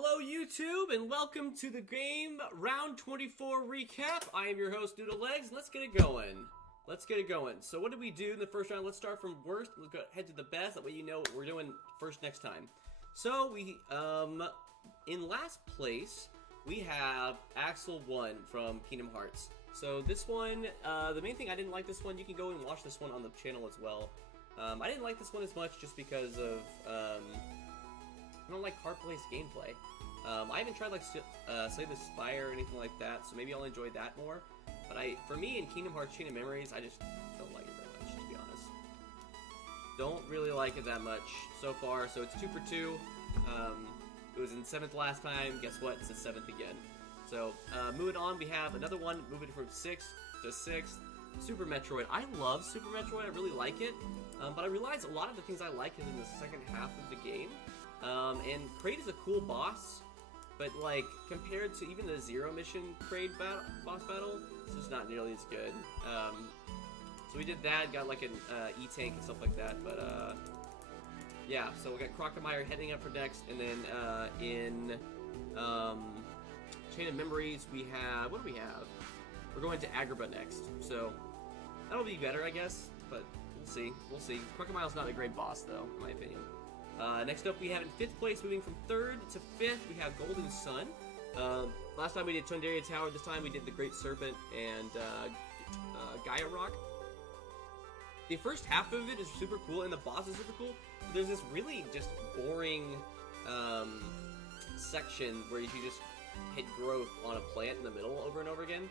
Hello YouTube and welcome to the game round 24 recap. I am your host Noodle Legs. Let's get it going. So what did we do in the first round? Let's start from worst. Let's go head to the best. That way you know what we're doing first next time. So we in last place we have Axel 1 from Kingdom Hearts. So this one, the main thing I didn't like this one. You can go and watch this one on the channel as well. I didn't like this one as much just because of I don't like card-based gameplay. I haven't tried like Slay the Spire or anything like that, so maybe I'll enjoy that more. But for me, in Kingdom Hearts Chain of Memories, I just don't like it very much, to be honest. Don't really like it that much so far, so it's 2 for 2. It was in 7th last time. Guess what? It's the 7th again. So, moving on, we have another one, moving from 6th to 6th. Super Metroid. I love Super Metroid. I really like it. But I realize a lot of the things I like is in the second half of the game. And Kraid is a cool boss, but like compared to even the Zero Mission Kraid boss battle, it's just not nearly as good. So we did that, got like an E-Tank and stuff like that, but yeah, so we got Crocomire heading up for next, and then in Chain of Memories we have, what do we have? We're going to Agrabah next, so that'll be better, I guess, but we'll see. Crocomile's not a great boss though, in my opinion. Next up, we have in 5th place, moving from 3rd to 5th, we have Golden Sun. Last time we did Tundaria Tower, this time we did the Great Serpent and Gaia Rock. The first half of it is super cool, and the boss is super cool. But there's this really just boring section where you just hit growth on a plant in the middle over and over again.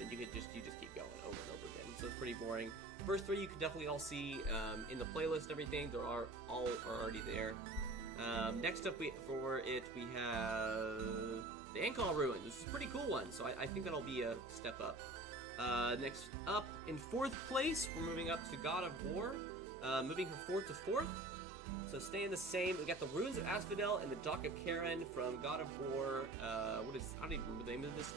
And you just keep going over and over again. So it's pretty boring. First 3 you can definitely all see in the playlist and everything. They're all already there. Next up we have the Ankh-All Ruins. This is a pretty cool one, so I think that'll be a step up. Next up, in 4th place, we're moving up to God of War. Moving from 4th to 4th. So staying the same. We got the Ruins of Asphodel and the Dock of Charon from God of War. I don't even remember the name of this.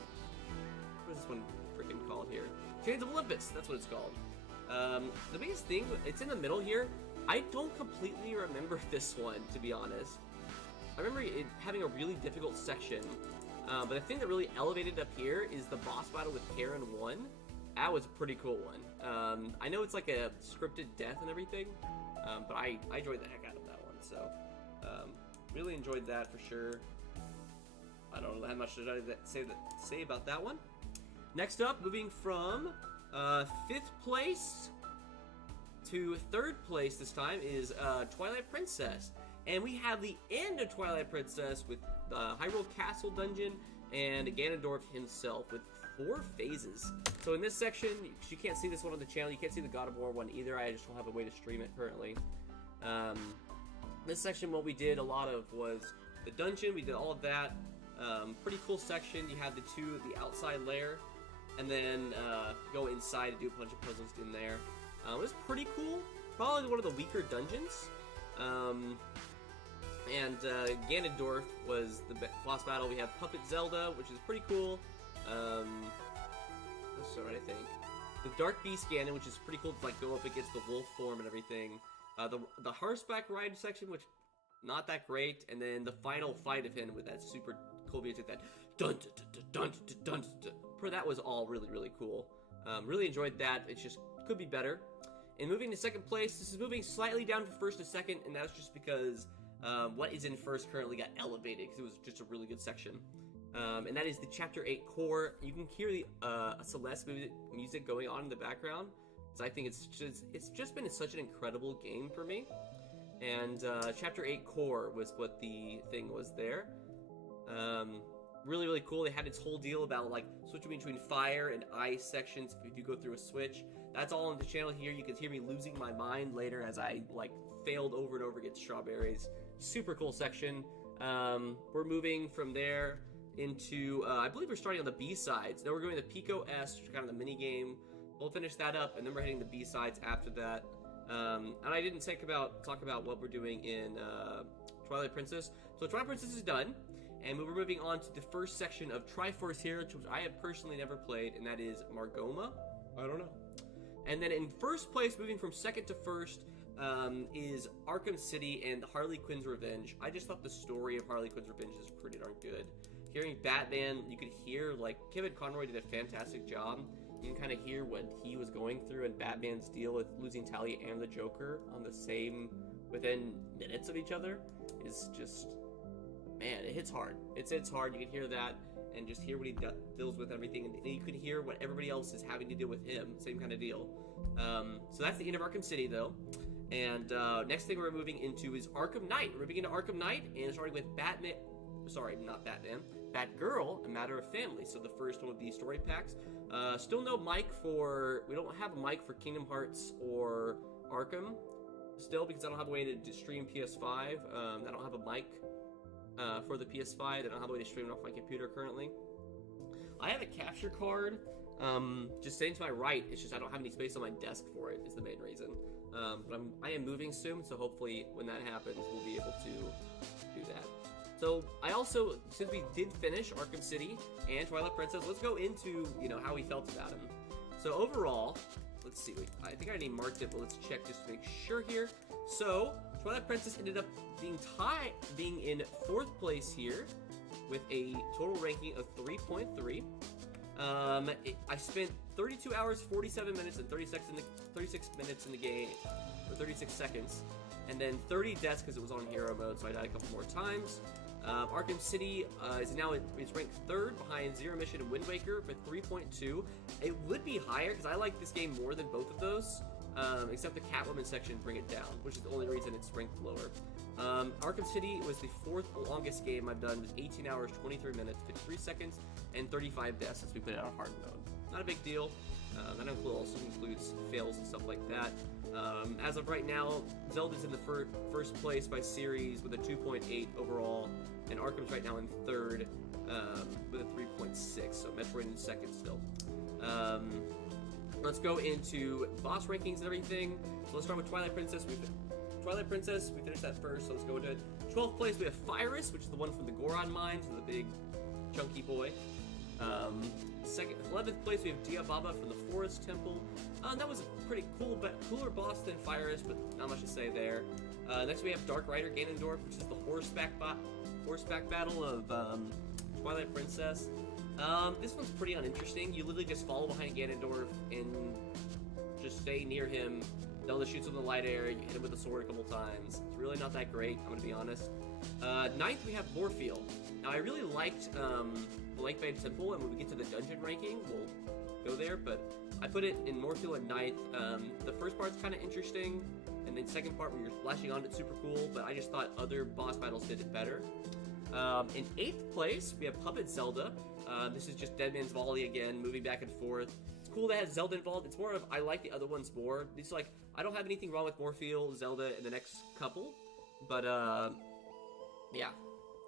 What is this one freaking called here? Chains of Olympus, that's what it's called. The biggest thing, it's in the middle here. I don't completely remember this one, to be honest. I remember it having a really difficult section, but the thing that really elevated up here is the boss battle with Charon 1. That was a pretty cool one. I know it's like a scripted death and everything, but I enjoyed the heck out of that one, so really enjoyed that for sure. I don't know how much to say about that one. Next up, moving from 5th place to 3rd place this time is Twilight Princess. And we have the end of Twilight Princess with the Hyrule Castle dungeon and Ganondorf himself with 4 phases. So in this section, you can't see this one on the channel. You can't see the God of War one either. I just don't have a way to stream it currently. This section, what we did a lot of was the dungeon. We did all of that. Pretty cool section. You have the outside layer. And then go inside to do a bunch of puzzles in there. It was pretty cool. Probably one of the weaker dungeons. And Ganondorf was the boss battle. We have Puppet Zelda, which is pretty cool. That's right, I think. The Dark Beast Ganon, which is pretty cool to like go up against the wolf form and everything. The horseback ride section, which not that great. And then the final fight of him with that super cool music, that dun dun dun dun dun dun dun. That was all really, really cool. Really enjoyed that. It just could be better. And moving to 2nd place, this is moving slightly down from 1st to 2nd, and that's just because what is in 1st currently got elevated because it was just a really good section. And that is the Chapter 8 core. You can hear the Celeste music going on in the background. So I think it's just been such an incredible game for me. And Chapter 8 core was what the thing was there. Really, really cool. They had its whole deal about like switching between fire and ice sections if you go through a switch. That's all on the channel here. You can hear me losing my mind later as I like failed over and over against strawberries. Super cool section. We're moving from there into I believe we're starting on the B-sides. Now we're going to Pico S, which is kind of the mini game. We'll finish that up, and then we're hitting the B-sides after that. And I didn't talk about what we're doing in Twilight Princess. So Twilight Princess is done. And we're moving on to the first section of Triforce Heroes, which I have personally never played, and that is Margoma. I don't know. And then in 1st place, moving from 2nd to 1st, is Arkham City and Harley Quinn's Revenge. I just thought the story of Harley Quinn's Revenge is pretty darn good. Hearing Batman, you could hear, like, Kevin Conroy did a fantastic job. You can kind of hear what he was going through and Batman's deal with losing Talia and the Joker on the same, within minutes of each other, is just, man, it hits hard. It hits hard. You can hear that and just hear what he deals with everything. And you can hear what everybody else is having to deal with him. Same kind of deal. So that's the end of Arkham City, though. And next thing we're moving into is Arkham Knight. We're moving into Arkham Knight, and starting with Batman. Sorry, not Batman. Batgirl, A Matter of Family. So the first one of these story packs. Still no mic for. We don't have a mic for Kingdom Hearts or Arkham. Still, because I don't have a way to stream PS5. I don't have a mic for the PS5. I don't have a way to stream it off my computer currently. I have a capture card. Just sitting to my right. It's just I don't have any space on my desk for it. Is the main reason. But I am moving soon, so hopefully when that happens, we'll be able to do that. So I also, since we did finish Arkham City and Twilight Princess, let's go into, how we felt about him. So overall, let's see, I think I already marked it, but let's check just to make sure here. So Twilight Princess ended up being in 4th place here with a total ranking of 3.3. I spent 32 hours, 47 minutes, and 36 minutes in the game, or 36 seconds, and then 30 deaths because it was on hero mode, so I died a couple more times. Arkham City is ranked 3rd behind Zero Mission and Wind Waker with 3.2. It would be higher because I like this game more than both of those, except the Catwoman section bring it down, which is the only reason it's ranked lower. Arkham City was the 4th longest game I've done with 18 hours, 23 minutes, 53 seconds, and 35 deaths since we put it on hard mode. Not a big deal. That also includes fails and stuff like that. As of right now, Zelda's in the first place by series with a 2.8 overall, and Arkham's right now in 3rd with a 3.6, so Metroid in 2nd still. Let's go into boss rankings and everything. So let's start with Twilight Princess. We finished that first, so let's go into it. 12th place, we have Fyrus, which is the one from the Goron Mines, the big chunky boy. 11th place, we have Diababa from the Forest Temple. That was a pretty cool, but cooler boss than Fyrus, but not much to say there. Next, we have Dark Rider Ganondorf, which is the horseback battle of Twilight Princess. This one's pretty uninteresting. You literally just follow behind Ganondorf and just stay near him. Zelda shoots him in the light air, you hit him with a sword a couple times. It's really not that great, I'm gonna be honest. 9th, we have Morpheal. Now, I really liked Blank Bay Temple, and when we get to the dungeon ranking, we'll go there, but I put it in Morpheal at 9th. The first part's kind of interesting, and then second part where you're splashing on it's super cool, but I just thought other boss battles did it better. In 8th place, we have Puppet Zelda. This is just Dead Man's Volley again, moving back and forth. It's cool that it has Zelda involved. It's more of, I like the other ones more. It's like, I don't have anything wrong with Morpheal, Zelda, in the next couple, but yeah,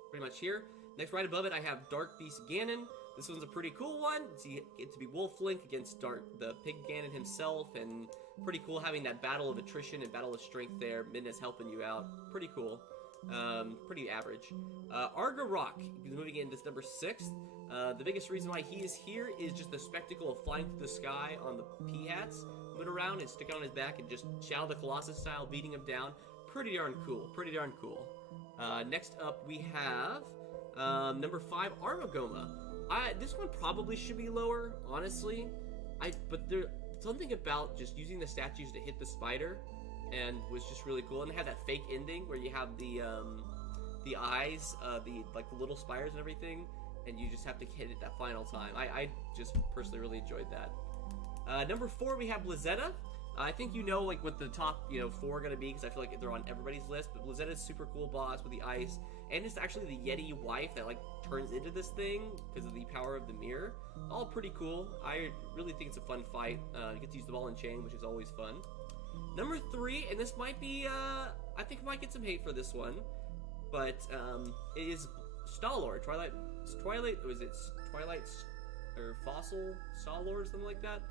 pretty much here. Next, right above it, I have Dark Beast Ganon. This one's a pretty cool one. You get to be Wolf Link against the Pig Ganon himself, and pretty cool having that battle of attrition and battle of strength there. Midna's helping you out. Pretty cool. Pretty average. Argarok is moving into number 6th. The biggest reason why he is here is just the spectacle of flying through the sky on the P-hats, moving around and sticking on his back and just Shadow of the Colossus style beating him down. Pretty darn cool. Pretty darn cool. Next up, we have number 5, Armagoma. This one probably should be lower, honestly. But there's something about just using the statues to hit the spider, and was just really cool. And they have that fake ending where you have the eyes, the little spiders and everything, and you just have to hit it that final time. I just personally really enjoyed that. Number 4, we have Blizzetta. I think what the top 4 are gonna be, because I feel like they're on everybody's list. But Blizetta's super cool boss with the ice, and it's actually the Yeti wife that turns into this thing because of the power of the mirror. All pretty cool. I really think it's a fun fight. You get to use the ball and chain, which is always fun. Number 3, and this might be I think I might get some hate for this one, but it is Star-Lord. Twilight or Fossil Star-Lord or something like that.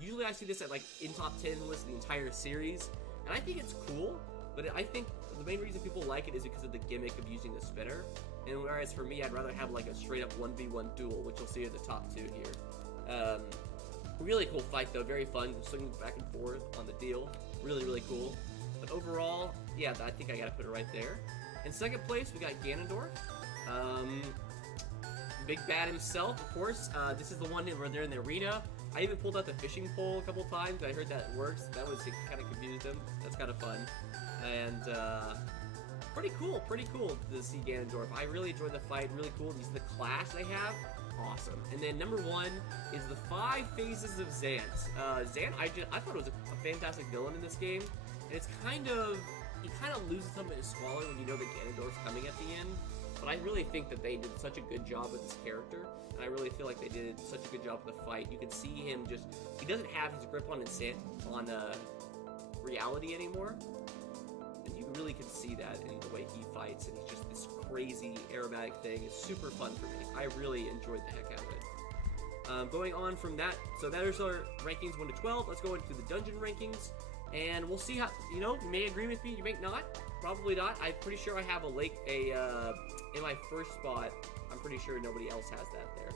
Usually I see this at in top 10 list of the entire series, and I think it's cool, but I think the main reason people like it is because of the gimmick of using the spinner, and whereas for me, I'd rather have a straight up 1v1 duel, which you'll see at the top 2 here. Really cool fight though, very fun, swinging back and forth on the deal, really, really cool. But overall, yeah, I think I gotta put it right there. In second place, we got Ganondorf. Big Bad himself, of course. This is the one where they're in the arena. I even pulled out the fishing pole a couple times. I heard that works. That was, it kind of confused him. That's kind of fun. And, pretty cool to see Ganondorf. I really enjoyed the fight, really cool. These are the class they have. Awesome. And then number 1 is the 5 Phases of Zant. Zant, I thought it was a fantastic villain in this game. And it's he kind of loses some of his squalor when you know that Ganondorf's coming at the end. But I really think that they did such a good job with this character, and I really feel like they did such a good job with the fight. You can see him he doesn't have his grip on reality anymore, and you really can see that in the way he fights, and he's just this crazy aerobatic thing. It's super fun for me. I really enjoyed the heck out of it. Going on from that, so there's our rankings 1 to 12. Let's go into the dungeon rankings, and we'll see how, you may agree with me, you may not. Probably not. I'm pretty sure I have in my first spot. I'm pretty sure nobody else has that there.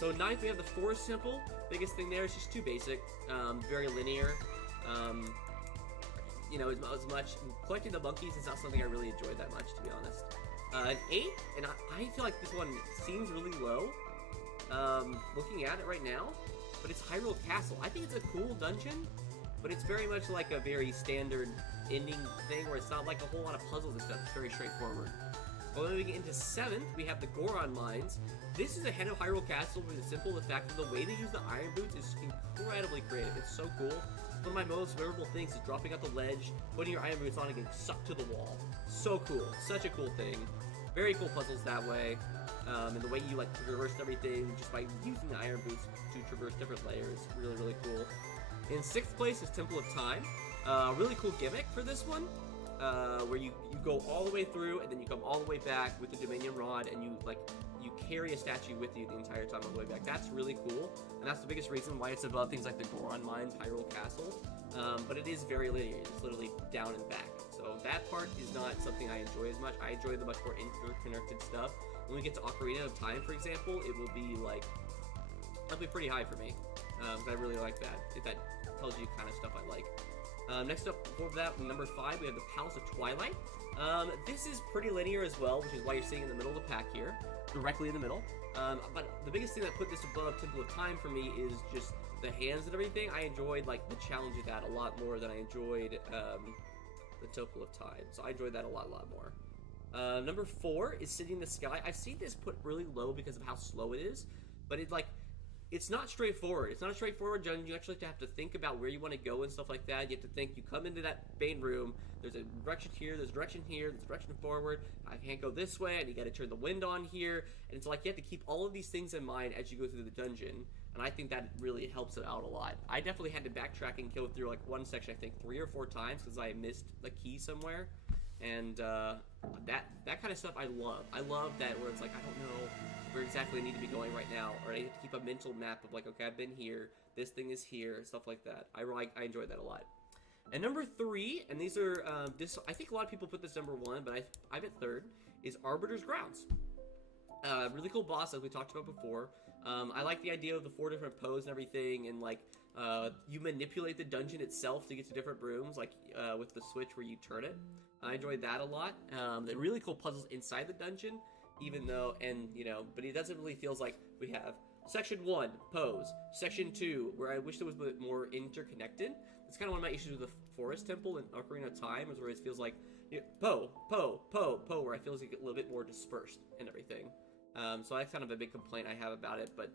So 9th, we have the Forest Temple. Biggest thing there is just too basic, very linear. As much collecting the monkeys is not something I really enjoyed that much, to be honest. An 8th, and I feel like this one seems really low. Looking at it right now, but it's Hyrule Castle. I think it's a cool dungeon, but it's very much like a very standard ending thing where it's not like a whole lot of puzzles and stuff. It's very straightforward. Well, then we get into 7th, we have the Goron Mines. This is ahead of Hyrule Castle for the simple fact that the way they use the Iron Boots is incredibly creative. It's so cool. One of my most memorable things is dropping out the ledge, putting your Iron Boots on and getting sucked to the wall. So cool. Such a cool thing. Very cool puzzles that way. And the way you traverse everything just by using the Iron Boots to traverse different layers. Really, really cool. In 6th place is Temple of Time. Really cool gimmick for this one. Where you go all the way through and then you come all the way back with the Dominion Rod, and you carry a statue with you the entire time all the way back. That's really cool, and that's the biggest reason why it's above things like the Goron Mines, Hyrule Castle. But it is very linear. It's literally down and back. So that part is not something I enjoy as much. I enjoy the much more interconnected stuff. When we get to Ocarina of Time, for example, it will be that'll be pretty high for me. I really like that. If that tells you kind of stuff I like. Next up, before that, number 5, we have the Palace of Twilight. This is pretty linear as well, which is why you're seeing in the middle of the pack here, directly in the middle. But the biggest thing that put this above Temple of Time for me is just the hands and everything. I enjoyed the challenge of that a lot more than I enjoyed the Temple of Time. So I enjoyed that a lot more. Number 4 is City in the Sky. I've seen this put really low because of how slow it is, but it's not straightforward. It's not a straightforward dungeon. You actually have to think about where you want to go and stuff like that. You have to think, you come into that main room, there's a direction here, there's a direction here, there's a direction forward, I can't go this way, and you gotta turn the wind on here, and it's you have to keep all of these things in mind as you go through the dungeon, and I think that really helps it out a lot. I definitely had to backtrack and go through one section, I think 3 or 4 times, because I missed the key somewhere, and that kind of stuff I love. I love that where it's I don't know where exactly I need to be going right now, or I have to keep a mental map of okay, I've been here, this thing is here, stuff like that. I enjoyed that a lot. And number 3, and these are I think a lot of people put this number 1, but I have it 3rd, is Arbiter's Grounds. Really cool boss, as we talked about before. I like the idea of the 4 different poses and everything, and you manipulate the dungeon itself to get to different rooms, with the switch where you turn it. I enjoyed that a lot. The really cool puzzles inside the dungeon, even though, but it doesn't really feels like we have Section 1, pose. Section 2, where I wish there was a bit more interconnected. That's kind of one of my issues with the Forest Temple in Ocarina of Time, is where it feels like, po, where I feel like a little bit more dispersed and everything. So that's kind of a big complaint I have about it, but,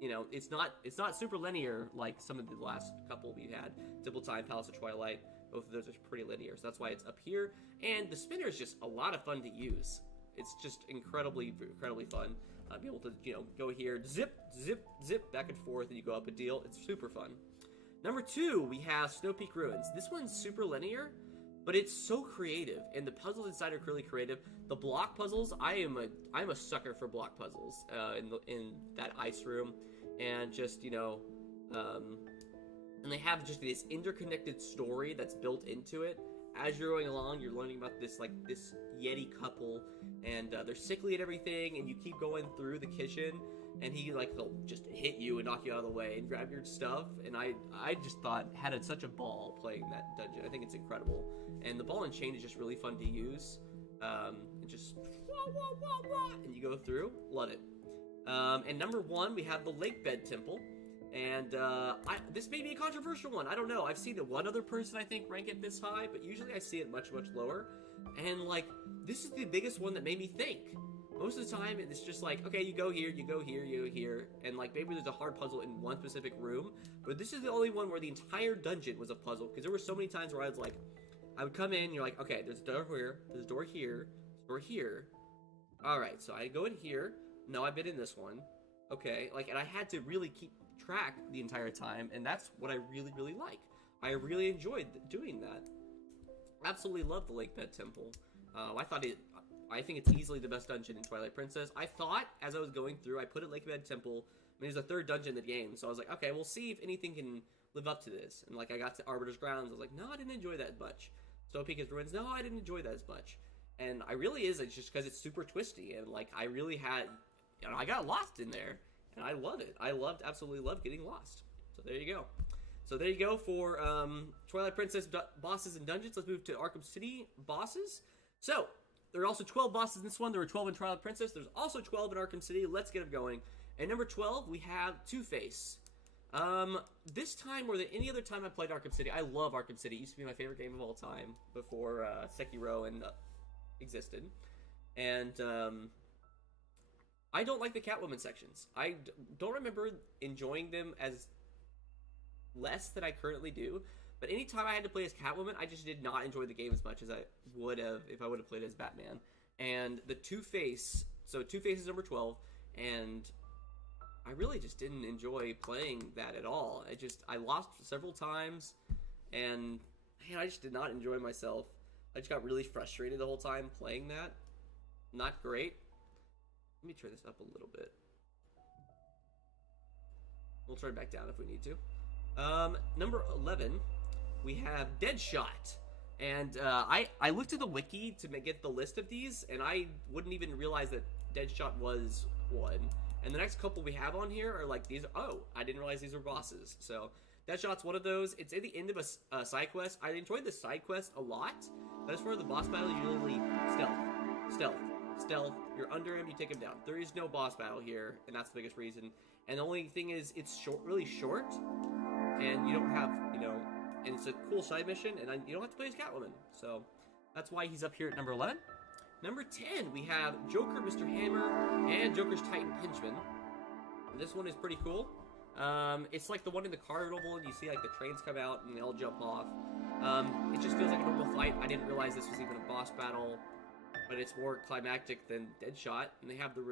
it's not super linear like some of the last couple we've had. Temple of Time, Palace of Twilight, both of those are pretty linear, so that's why it's up here. And the spinner is just a lot of fun to use. It's just incredibly fun. Be able to, go here, zip, zip, zip, back and forth, and you go up a deal. It's super fun. Number 2, we have Snow Peak Ruins. This one's super linear, but it's so creative, and the puzzles inside are really creative. The block puzzles, I'm a sucker for block puzzles in that ice room, and just, and they have just this interconnected story that's built into it. As you're going along, you're learning about this Yeti couple, and they're sickly and everything, and you keep going through the kitchen, and he'll just hit you and knock you out of the way and grab your stuff. And I just had such a ball playing that dungeon. I think it's incredible, and the ball and chain is just really fun to use. And just and you go through, love it. And number 1, we have the Lake Bed Temple. And this may be a controversial one. I don't know. I've seen one other person, I think, rank it this high, but usually I see it much, much lower. And, like, this is the biggest one that made me think. Most of the time, it's just like, okay, you go here, you go here, you go here, and, like, maybe there's a hard puzzle in one specific room, but this is the only one where the entire dungeon was a puzzle, because there were so many times where I was like, I would come in, and you're like, okay, there's a door here, there's a door here, there's a door here. Alright, so I go in here. No, I've been in this one. Okay, like, and I had to really keep track the entire time, and that's what I really, really like. I really enjoyed doing that. Absolutely love the Lake Bed Temple. I think it's easily the best dungeon in Twilight Princess. I thought, as I was going through, I put it Lake Bed Temple. I mean, there's a 3rd dungeon in the game, so I was like, okay, we'll see if anything can live up to this. And, like, I got to Arbiter's Grounds, I was like, no, I didn't enjoy that much. Snowpeak Ruins, no, I didn't enjoy that as much. And I really it's just because it's super twisty, and, like, I really had, I got lost in there. And I love it. Absolutely loved getting lost. So there you go. So there you go for Twilight Princess bosses and dungeons. Let's move to Arkham City bosses. So there are also 12 bosses in this one. There were 12 in Twilight Princess. There's also 12 in Arkham City. Let's get them going. And number 12, we have Two-Face. This time more than any other time I played Arkham City, I love Arkham City. It used to be my favorite game of all time before Sekiro existed. And I don't like the Catwoman sections. I don't remember enjoying them as less than I currently do. But anytime I had to play as Catwoman, I just did not enjoy the game as much as I would have if I would have played as Batman. And the Two-Face, so Two-Face is number 12, and I really just didn't enjoy playing that at all. I lost several times, and man, I just did not enjoy myself. I just got really frustrated the whole time playing that. Not great. Let me turn this up a little bit. We'll turn it back down if we need to. Number 11, we have Deadshot. And I looked at the wiki to get the list of these, and I wouldn't even realize that Deadshot was one. And the next couple we have on here are like these. Oh, I didn't realize these were bosses. So Deadshot's one of those. It's at the end of a side quest. I enjoyed the side quest a lot, but as far as the boss battle, you usually stealth. You're under him, you take him down. There is no boss battle here, and that's the biggest reason. And the only thing is, it's really short, and you don't have, and it's a cool side mission, and you don't have to play as Catwoman. So that's why he's up here at number 11. Number 10, we have Joker, Mr. Hammer, and Joker's Titan Henchman. This one is pretty cool. It's like the one in the carnival, and you see like the trains come out and they all jump off. It just feels like a normal fight. I didn't realize this was even a boss battle, but it's more climactic than Deadshot, and they have the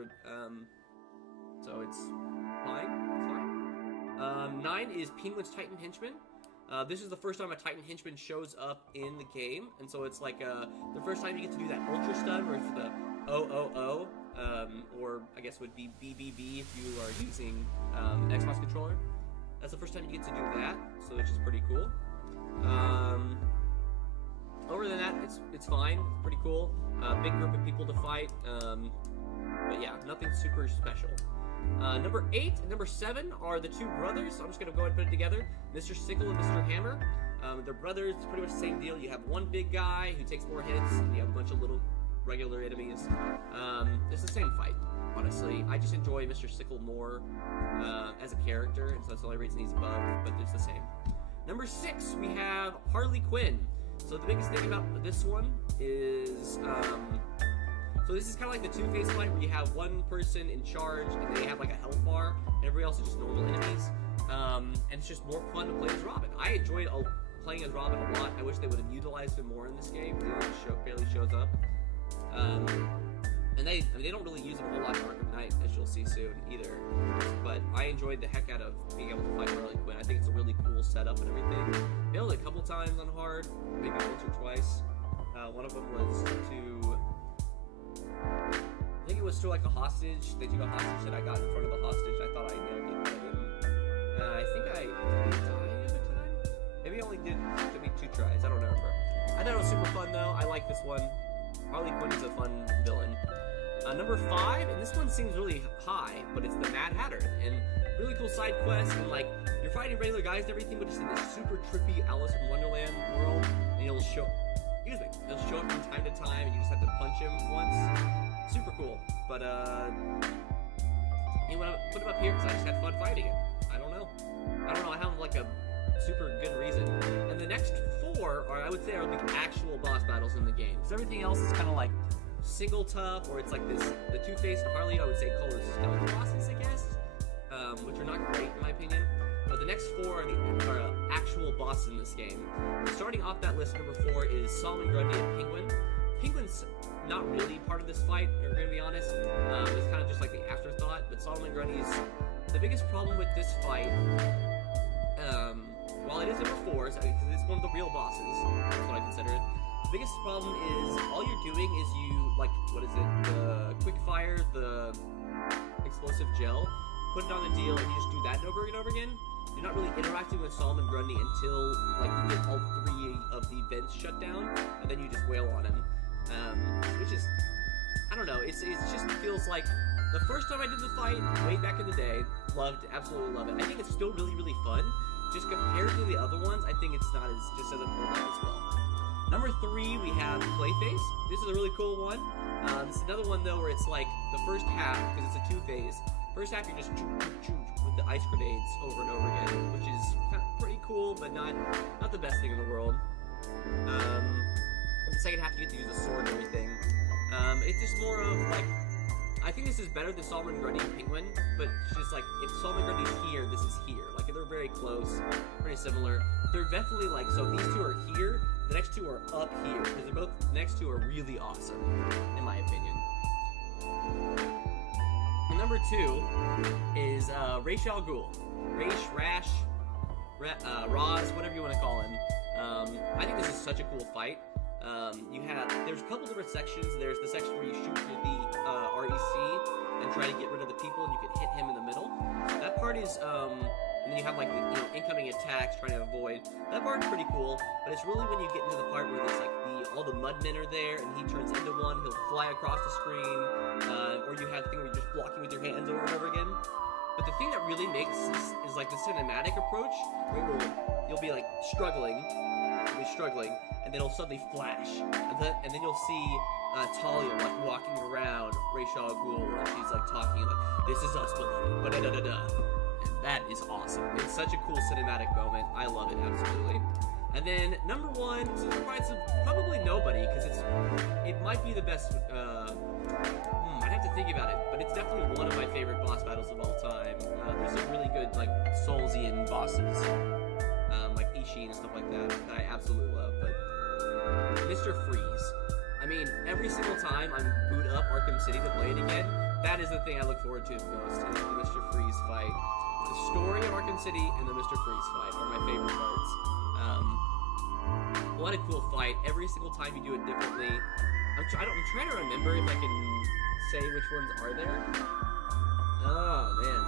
so it's fine. It's fine. 9 is Penguin's Titan Henchman. This is the first time a Titan Henchman shows up in the game, and so it's like the first time you get to do that Ultra Stun, where it's the O, or I guess would be BBB if you are using Xbox controller. That's the first time you get to do that, so which is pretty cool. Other than that, it's fine. It's pretty cool. Big group of people to fight, but yeah, nothing super special. Number 8 and number 7 are the two brothers. So I'm just going to go ahead and put it together. Mr. Sickle and Mr. Hammer. They're brothers. It's pretty much the same deal. You have one big guy who takes more hits, and you have a bunch of little regular enemies. It's the same fight, honestly. I just enjoy Mr. Sickle more as a character, and so that's the only reason he's above, but it's the same. Number 6, we have Harley Quinn. So the biggest thing about this one is... So this is kind of like the Two-Face fight where you have one person in charge and they have like a health bar and everybody else is just normal enemies. And it's just more fun to play as Robin. I enjoyed playing as Robin a lot. I wish they would have utilized him more in this game. He only barely shows up. And they don't really use him a whole lot in Arkham Knight, as you'll see soon either. But I enjoyed the heck out of being able to fight Harley Quinn. I think it's a really cool setup and everything. Failed a couple times on hard, maybe once or twice. One of them was to... I think it was to like a hostage. They took a hostage that I got in front of the hostage. I thought I nailed it, but I think I died at the time. Maybe I only did maybe 2 tries. I don't remember. I thought it was super fun though. I like this one. Harley Quinn is a fun villain. Number 5, and this one seems really high, but it's the Mad Hatter, and really cool side quest, and like you're fighting regular guys and everything, but just in this super trippy Alice in Wonderland world, and he'll show up from time to time, and you just have to punch him once. Super cool, but you want to put him up here because I just had fun fighting it. I don't know. I have like a super good reason. And the next 4 are, I would say, are the actual boss battles in the game. So everything else is kind of like single tough, or it's like this, the Two-Face and Harley, I would say, call those stealth bosses, I guess, which are not great in my opinion. But the next 4 are actual bosses in this game. Starting off that list, number 4 is Solomon Grundy and Penguin. Penguin's not really part of this fight, we're gonna be honest. It's kind of just like the afterthought, but Solomon Grundy's the biggest problem with this fight. While it is number 4, because it's one of the real bosses, that's what I consider it. The biggest problem is all you're doing is the quick fire, the explosive gel, put it on the deal, and you just do that over and over again. You're not really interacting with Solomon Grundy until like you get all 3 of the vents shut down, and then you just wail on him. Which is, I don't know, it just feels like the first time I did the fight, way back in the day, absolutely love it. I think it's still really, really fun. Just compared to the other ones, I think it's not just doesn't hold up as well. Number 3, we have Clayface. This is a really cool one. This is another one though where it's like the first half, because it's a 2-phase. First half you're just choo with the ice grenades over and over again, which is kind of pretty cool, but not the best thing in the world. The second half you get to use a sword and everything. It's just more of like, I think this is better than Solomon Grundy and Penguin, but it's just like, if Solomon Grundy's here, this is here. Like, they're very close, pretty similar. They're definitely like, so these 2 are here, the next 2 are up here, because the next 2 are really awesome, in my opinion. And number 2 is Ra's al Ghul. Roz, whatever you want to call him. I think this is such a cool fight. There's a couple different sections. There's the section where you shoot the REC and try to get rid of the people, and you can hit him in the middle. That part is, and then you have like the incoming attacks trying to avoid. That part's pretty cool, but it's really when you get into the part where there's like all the mudmen are there, and he turns into one. He'll fly across the screen, or you have the thing where you're just blocking with your hands over and over again. But the thing that really makes this is like the cinematic approach, where you'll be like struggling, and then it'll suddenly flash, and then you'll see Talia like walking around Ra's al Ghul, and she's like talking like, "This is us, beloved," and that is awesome. It's such a cool cinematic moment. I love it absolutely. And then number 1, probably nobody, because it might be the best. I'd have to think about it, but it's definitely one of my favorite boss battles of all time. There's some really good like Soulsian bosses, like Ishin and stuff like that I absolutely love. But Mr. Freeze. I mean, every single time I boot up Arkham City to play it again, that is the thing I look forward to most, is the Mr. Freeze fight. The story of Arkham City and the Mr. Freeze fight are my favorite parts. What a cool fight. Every single time you do it differently. I'm trying to remember if I can say which ones are there. Oh, man.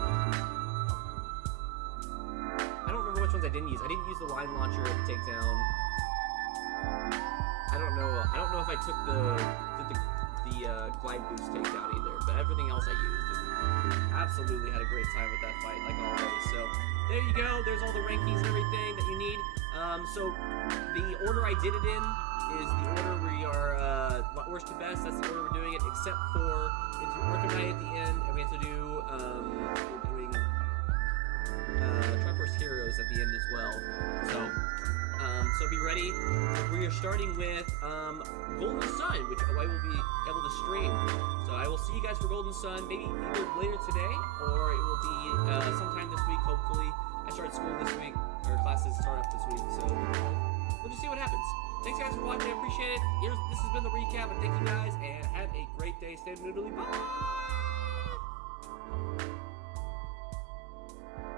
I don't remember which ones I didn't use. I didn't use the line launcher at the takedown. I don't know if I took the glide boost takedown either, but everything else I used. And absolutely had a great time with that fight, like always. So there you go. There's all the rankings and everything that you need. So the order I did it in is the order we are worst to best. That's the order we're doing it, except for it's Arkham Knight at the end, and we have to do we're doing Triforce Heroes at the end as well. So be ready. We are starting with Golden Sun, which I will be able to stream. So I will see you guys for Golden Sun, maybe either later today, or it will be sometime this week, hopefully. I start school this week, or classes start up this week, so we'll just see what happens. Thanks guys for watching, I appreciate it. This has been the recap, and thank you guys, and have a great day. Stay noodly, bye!